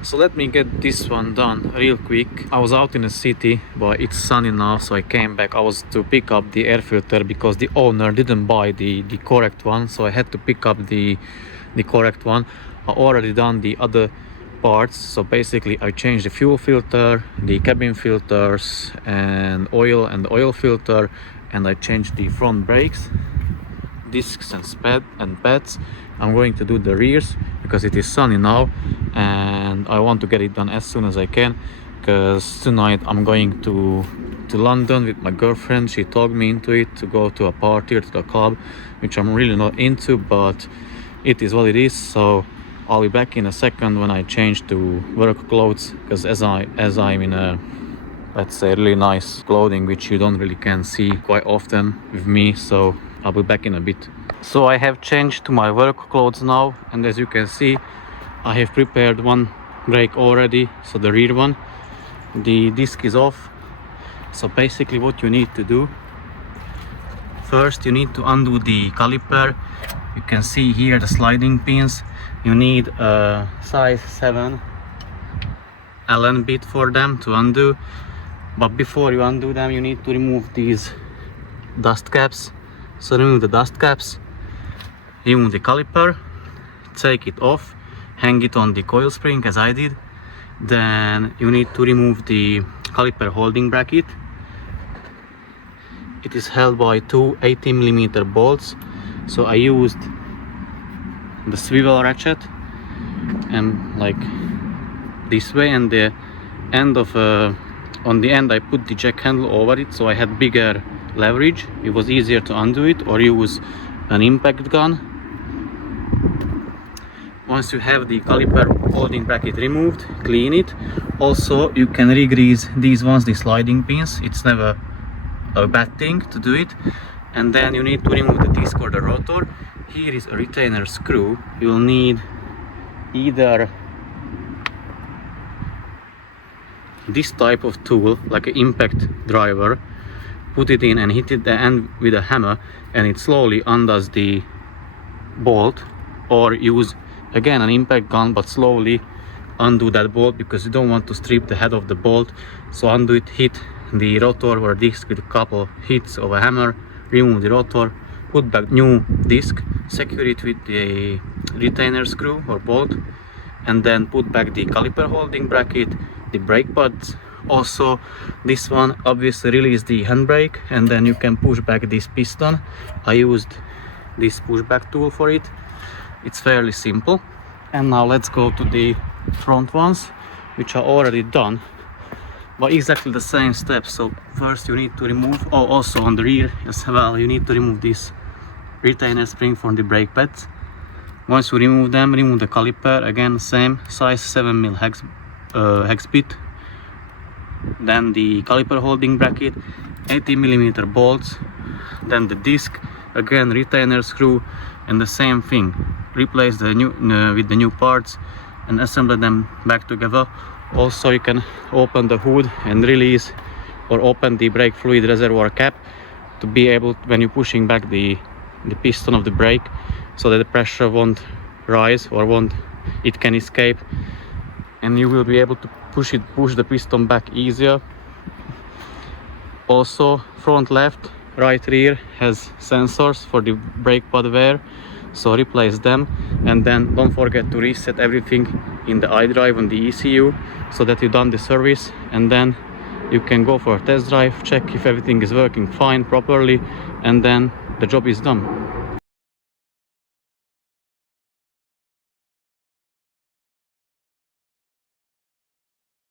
So let me get this one done real quick. I was out in the city, but it's sunny now, so I came back. I was to pick up the air filter because the owner didn't buy the correct one, so I had to pick up the correct one. I already done the other parts, so basically I changed the fuel filter, the cabin filters and the oil filter, and I changed the front brakes, discs and pads. I'm going to do the rears because it is sunny now and I want to get it done as soon as I can, because tonight I'm going to London with my girlfriend. She talked me into it to go to a party or to the club, which I'm really not into, but it is what it is. So I'll be back in a second when I change to work clothes, because as I'm in a, let's say, really nice clothing which you don't really can see quite often with me, so I'll be back in a bit. So I have changed to my work clothes now, and as you can see I have prepared one brake already, so the rear one. The disc is off. So basically what you need to do, first you need to undo the caliper. You can see here the sliding pins. You need a size 7 Allen bit for them to undo, but before you undo them you need to remove these dust caps. So remove the dust caps, remove the caliper, take it off, hang it on the coil spring as I did. Then you need to remove the caliper holding bracket. It is held by two 80mm bolts, so I used the swivel ratchet and like this way, and the end of on the end I put the jack handle over it, so I had bigger leverage. It was easier to undo it or use an impact gun. Once you have the caliper holding bracket removed, clean it. Also you can re-grease these ones, the sliding pins. It's never a bad thing to do it. And then you need to remove the disc or the rotor. Here is a retainer screw. You'll need either this type of tool, like an impact driver, put it in and hit it the end with a hammer and it slowly undoes the bolt, or use again an impact gun but slowly undo that bolt, because you don't want to strip the head of the bolt. So undo it, hit the rotor or disc with a couple hits of a hammer, remove the rotor, put back new disc, secure it with the retainer screw or bolt, and then put back the caliper holding bracket, the brake pads. Also this one obviously release the handbrake, and then you can push back this piston. I used this pushback tool for it. It's fairly simple. And now let's go to the front ones, which are already done, but exactly the same steps. So first you need to remove, also on the rear as well, you need to remove this retainer spring from the brake pads. Once you remove them, remove the caliper, again same size 7mm hex bit, then the caliper holding bracket, 80mm bolts, then the disc, again retainer screw, and the same thing, replace the new with the new parts and assemble them back together. Also you can open the hood and release or open the brake fluid reservoir cap to be able, when you're pushing back the piston of the brake, so that the pressure won't rise or it can escape, and you will be able to push the piston back easier. Also front left, right rear has sensors for the brake pad wear, so replace them. And then don't forget to reset everything in the iDrive on the ECU, so that you've done the service, and then you can go for a test drive, check if everything is working fine properly, and then the job is done.